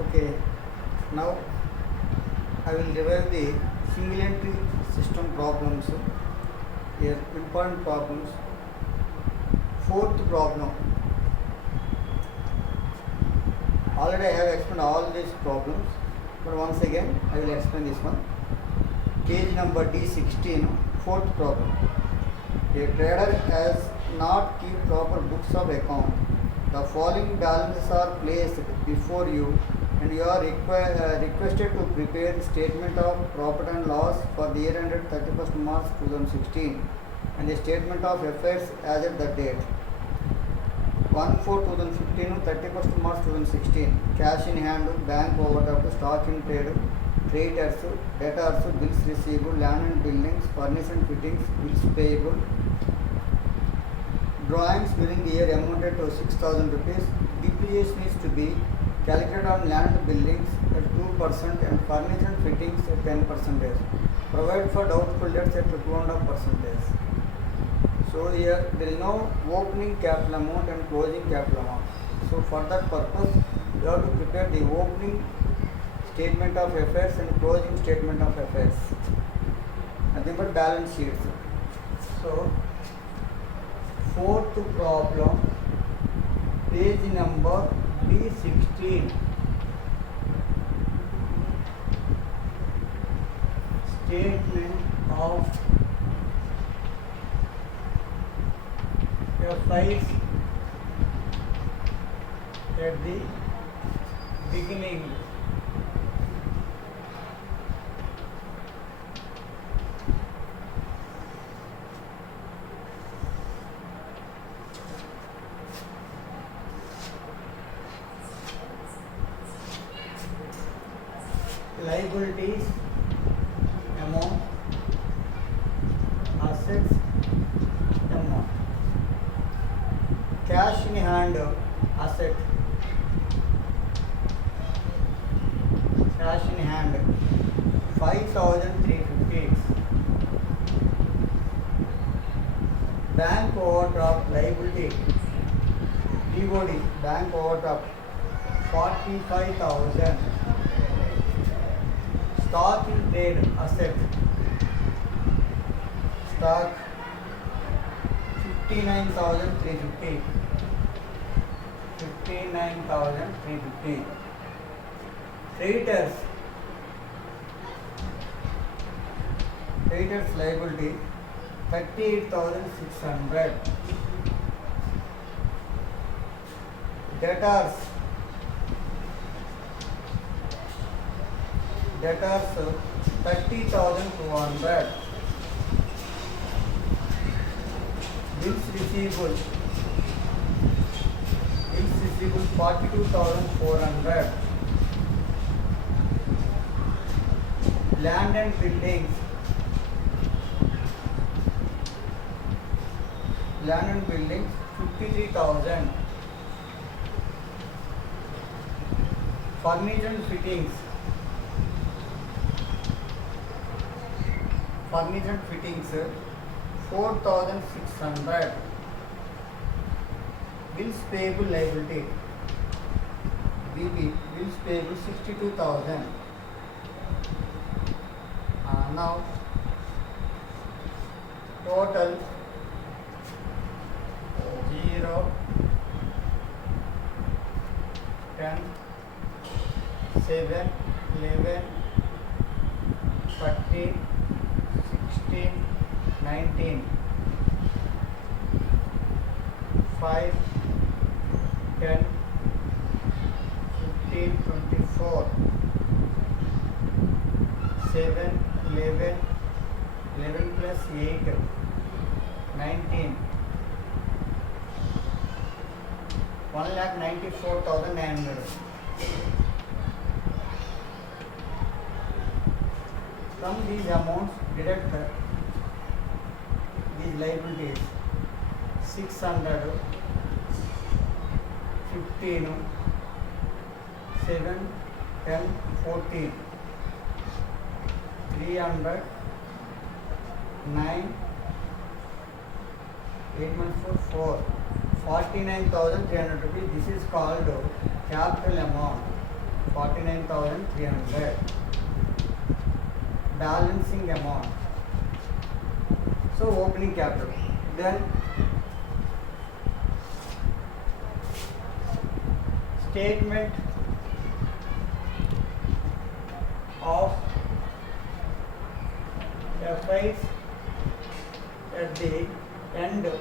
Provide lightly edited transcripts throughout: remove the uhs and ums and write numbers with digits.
Okay, now I will revise the single entry system problems. Here, important problems. Fourth problem. Already I have explained all these problems, but once again I will explain this one. Page number D16, fourth problem. A trader has not keep proper books of account. The following balances are placed before you, and you are requested to prepare statement of profit and loss for the year ended 31st March 2016 and a statement of affairs as at the date 1/4/2015, 31st March 2016. Cash in hand, bank overdraft, stock in trade, creditors, debtors, bills receivable, land and buildings, furniture and fittings, bills payable. Drawings during the year amounted to 6,000 rupees. Depreciation is to be calculated on land and buildings at 2% and furniture and fittings at 10%. Provide for doubtful debts at 2.5%. So here there is no opening capital amount and closing capital amount. So for that purpose, you have to prepare the opening statement of affairs and closing statement of affairs. Nothing but balance sheets. So fourth problem, page number B16. Statement of affairs at the beginning. Liabilities amount, assets amount. Cash in hand asset. Cash in hand 5,350. Bank overdraft liability BOD, bank overdraft 45,000. Stock in trade asset, stock 59,350. 59,350. Creditors liability 38,600. Debtors 30,200. Bills receivable 42,400. Land and buildings 53,000. Furniture and fittings 4,600. Bills payable liability BB, bills payable 62,000. Now total 0, 10, 7, 11, 13, 16, 19, 5, 10, 15, 24, 7, 11, 11 plus 8, 19, 1,94,900. From these amounts, deduct these liabilities 600, 15, 7, 10, 14, 300, 9, 8 months for 4, 49,300 rupees. This is called capital amount. 49,300. Balancing amount. So opening capital. Then statement of FIs at the end.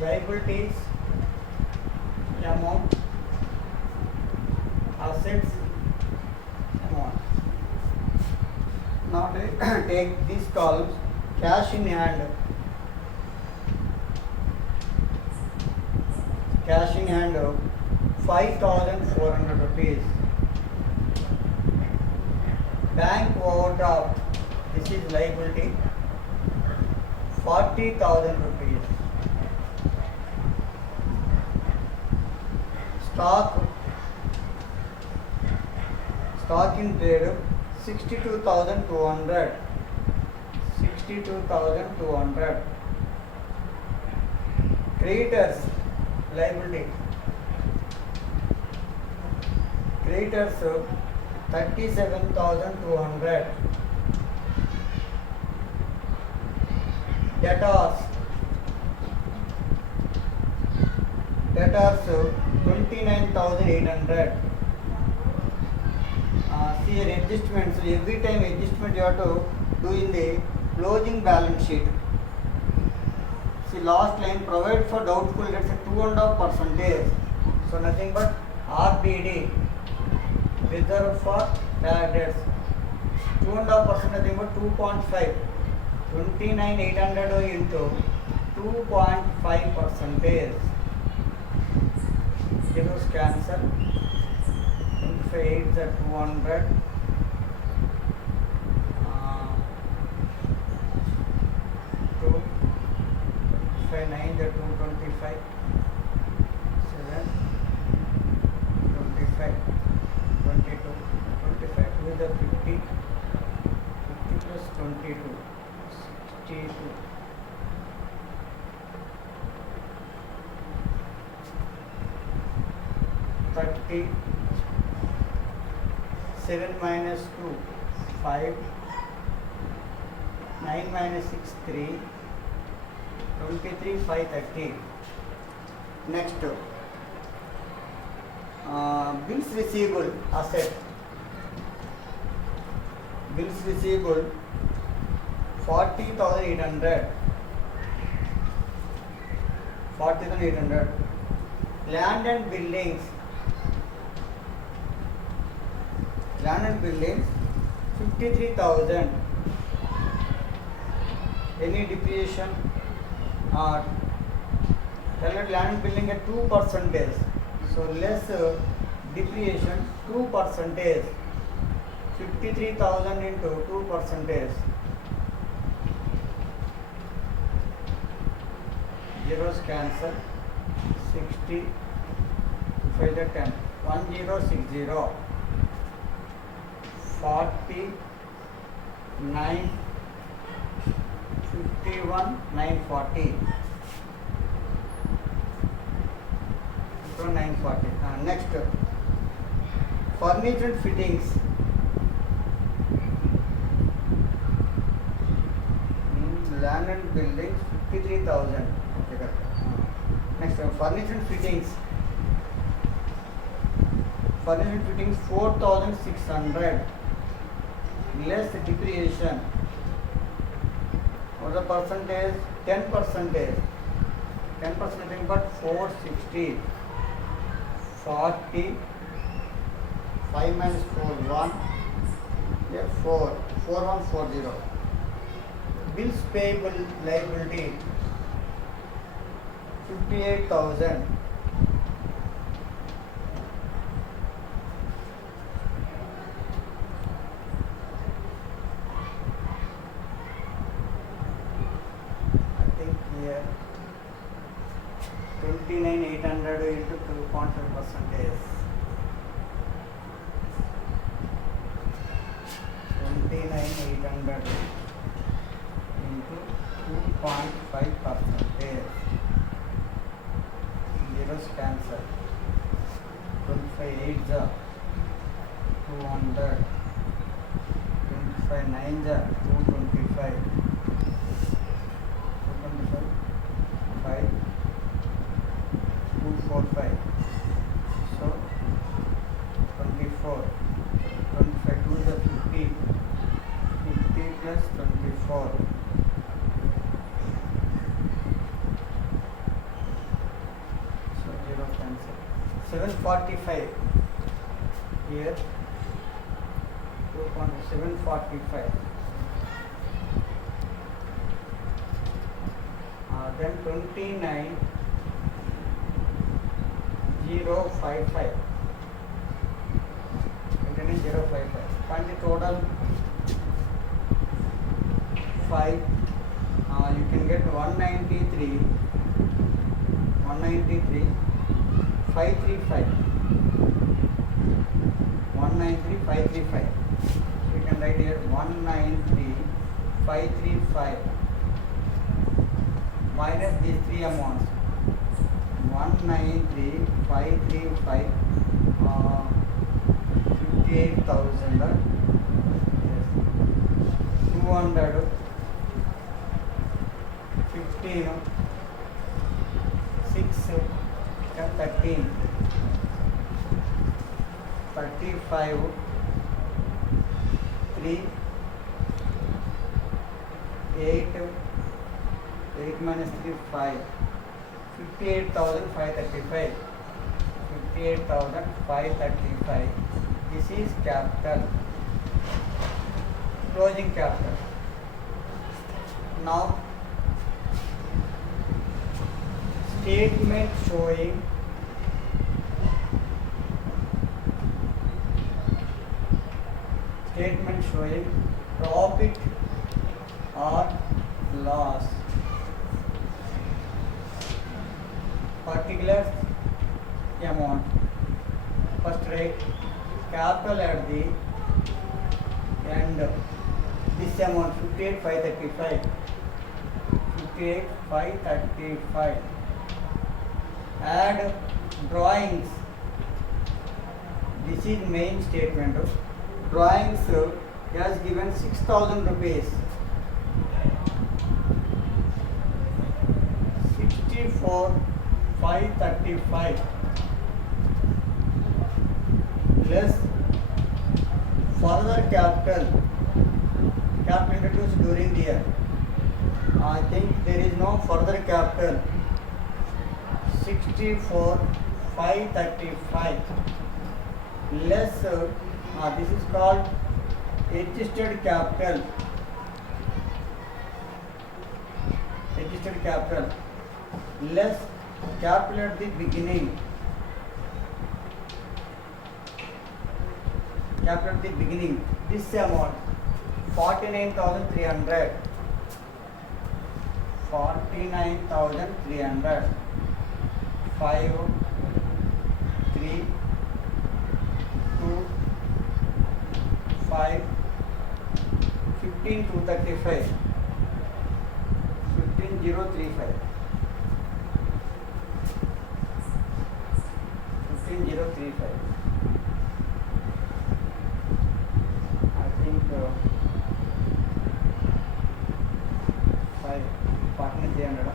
Liabilities amount, assets amount. Now take these columns. Cash in hand. Cash in hand 5,400 rupees. Bank overdraft. This is liability 40,000 rupees. Stock in trade 62,200. 62,200. Creditors liability. Creditors 37,200. Debtors 29,800. See here adjustments. Every time adjustment you have to do in the closing balance sheet. See last line, provide for doubtful debts at 2.5%. So nothing but RBD, reserve for bad debts. 2.5% nothing but 2.5. 29,800 into 2.5%. Zeros cancel. 5 is 200. 2 5 9 is 225. 7 25 22 25 2 is 50. 50 plus 22 62. 30. 7 minus 2 5. 9 minus 6 3. 23 5 30. Next bills receivable asset. Bills receivable 40,800. 40,800. Land and buildings. Land and buildings 53,000. Any depreciation? Land and building at 2%. So less depreciation 2%. 53,000 into 2%. Zeros cancel. 60 5 the 10. 1060. 40 9 51 940. So 940. Next furniture and fittings. Land and buildings 53,000. Okay, next furniture and fittings. Furniture and fittings 4,600. Less depreciation. What the percentage? 10%. 10% but 460. 40. 5 minus 4 1. Yeah, 4 4140. Bills payable liability 58,000. I think here 29,800 into 2.5%. 29,800 0.5%. Zeros cancel. 25 8s are 200. 25 9s are 225. 225 5 245. So 24. 25 2 is a 50. 50 plus 24. So 0 cancel. 745 here. 2.745. Then 29 055. 29 055. Find the total 5. You can get 193 535. 193 535. So you can write here 193 535 minus these three amounts. 193 535 58,000. Yes. 200 15 6 13 35 3 8 8 minus 3 5 58,535. 58,535. This is capital. Closing capital. Now statement showing profit or loss. Particular amount. First write capital at the end. This amount 58,535. 58,535. Add drawings. This is main statement. Drawings has given 6,000 rupees. 64,535 less further capital introduced during the year. I think there is no further capital. 64,535 less this is called adjusted capital. Less capital at the beginning. This amount 49,300. 49,300. 5 3 2 5 15,235. 15,035. 15,035. I think 5 partner 300.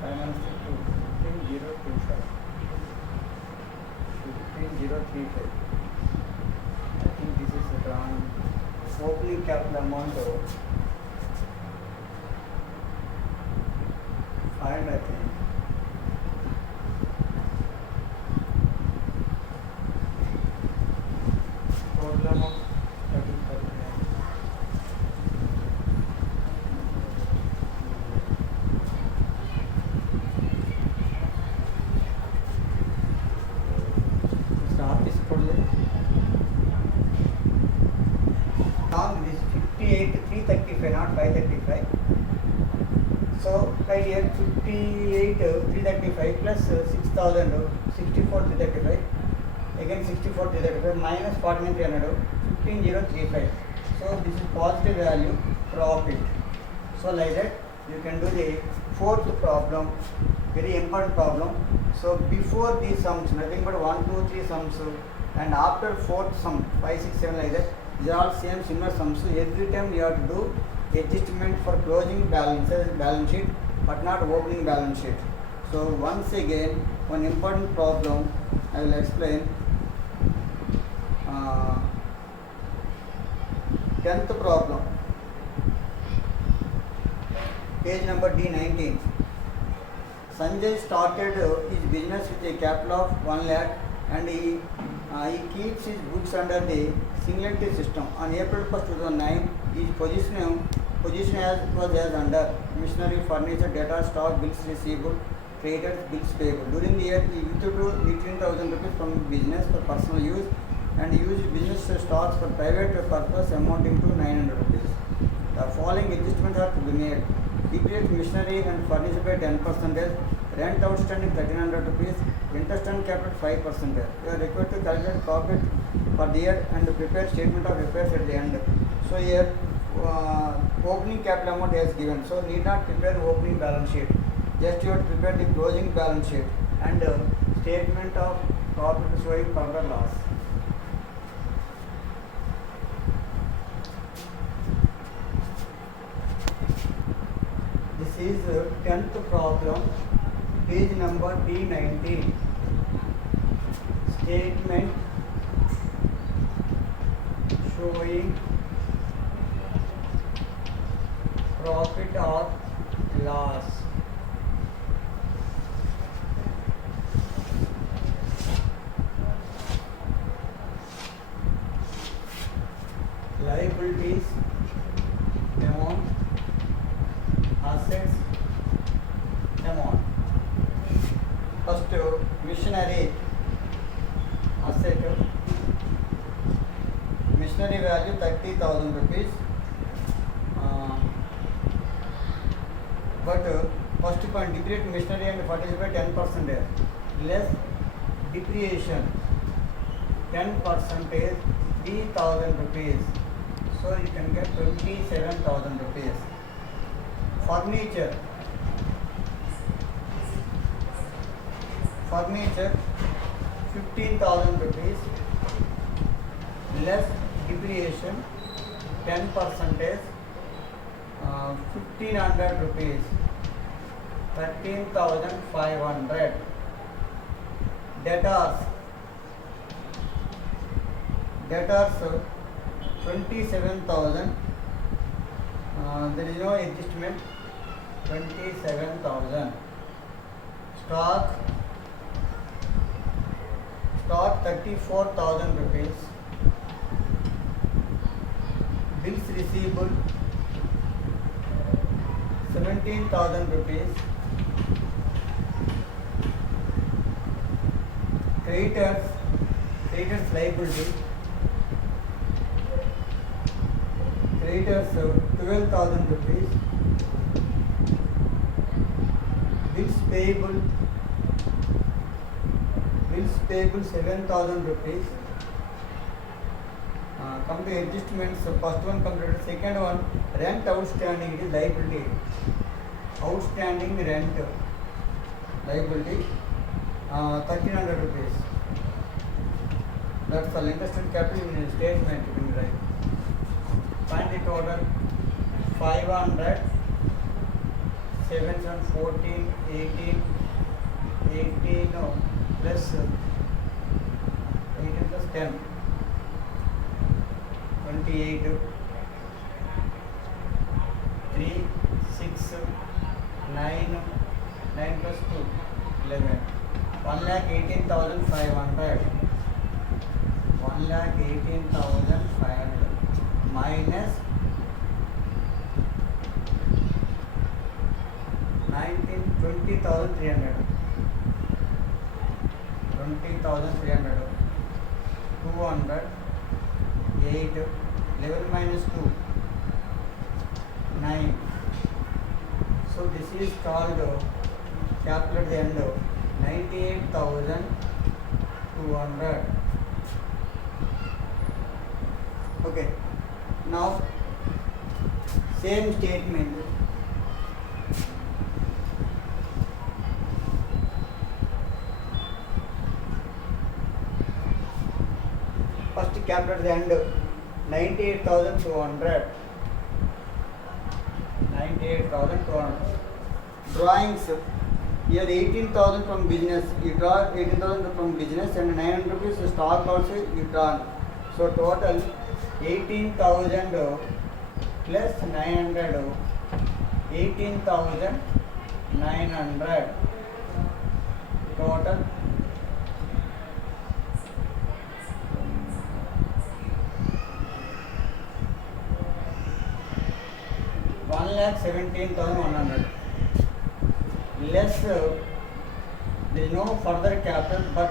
5 minus 2 15,025. 15,035. I think this is around opening capital amount 500, I think. Total amount 39. Start this total. Now this 58,335, not 535. So right here 58,335 plus 6,000, 64,335. Again 64,335 minus 49,300, 15,035. So this is positive value profit. So like that you can do the fourth problem, very important problem. So before these sums, nothing but 1, 2, 3 sums, and after fourth sum 5, 6, 7 like that, these are all same similar sums. So every time you have to do adjustment for closing balance sheet, but not opening balance sheet. So once again, one important problem I will explain. 10th problem, page number D19. Sanjay started his business with a capital of 1 lakh and he keeps his books under the singularity system. On April 1st, 2009, his position was as under machinery, furniture, data, stock, bills receivable, creditors, bills payable. During the year, he withdrew 18,000 rupees from business for personal use and used business stocks for private purpose amounting to 900 rupees. The following adjustments are to be made. Depreciate machinery and furniture by 10%, rent outstanding 1300 rupees, interest on capital 5%. You are required to calculate profit for the year and prepare statement of affairs at the end. So here opening capital amount is given. So need not prepare opening balance sheet. Just you have to prepare the closing balance sheet and statement of profit showing further loss. This is 10th problem, page number D19. Statement showing profit or loss. Liabilities amount, assets amount. First, machinery asset, machinery value 30,000 rupees. But first point, depreciate machinery and furniture by 10%, less depreciation 10% is 3,000 rupees. So you can get 27,000 rupees. Furniture 15,000 rupees, less depreciation 10% is 1,500 rupees, 13,500. Debtors 27,000. There is no adjustment. 27,000. Stock 34,000 rupees. Bills receivable 17,000 rupees. Creditors liability, creditors 12,000 rupees. Bills payable 7,000 rupees. Come to adjustments. First one completed. Second one, rent outstanding, it is liability. Outstanding rent liability 1,300 rupees. That's all. Interest and capital in statement you can write. Find the total. 500, 7, 14, 18 plus 18 plus 10, 28, 3, 6, 9 plus 2, 11. 1,18,500. 1,18,500 minus 20,300. 20,300. 200. 8. 11 minus 2. 9. So this is called capital at the end. 98,200. Okay. Now Same statement. First capital the end 98,200. 98,200. Drawings. Here 18,000 from business. You draw 18,000 from business and 900 rupees stock also you draw. So total 18,000 plus 900. 18,900 total. One lakh 17,100 less. There is no further capital, but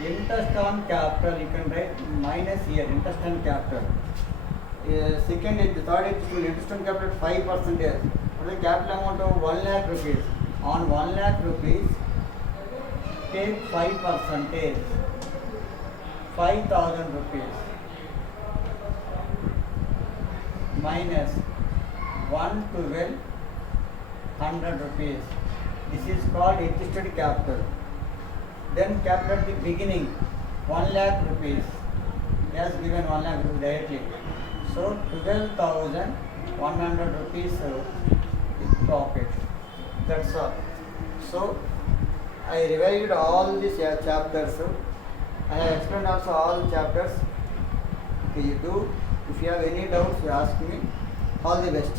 interest on capital you can write minus here. Interest on capital. Second is the third is interest on capital 5%. What is the capital amount of 1 lakh rupees? On 1 lakh rupees, take 5%. 5,000 rupees minus 1,200 rupees. This is called adjusted capital. Then capital at the beginning 1 lakh rupees. Yes, given 1 lakh rupees directly. So 12,100 rupees profit. That's all. So I revised all these chapters. I have explained also all chapters. Okay, you do. If you have any doubts, you ask me. All the best.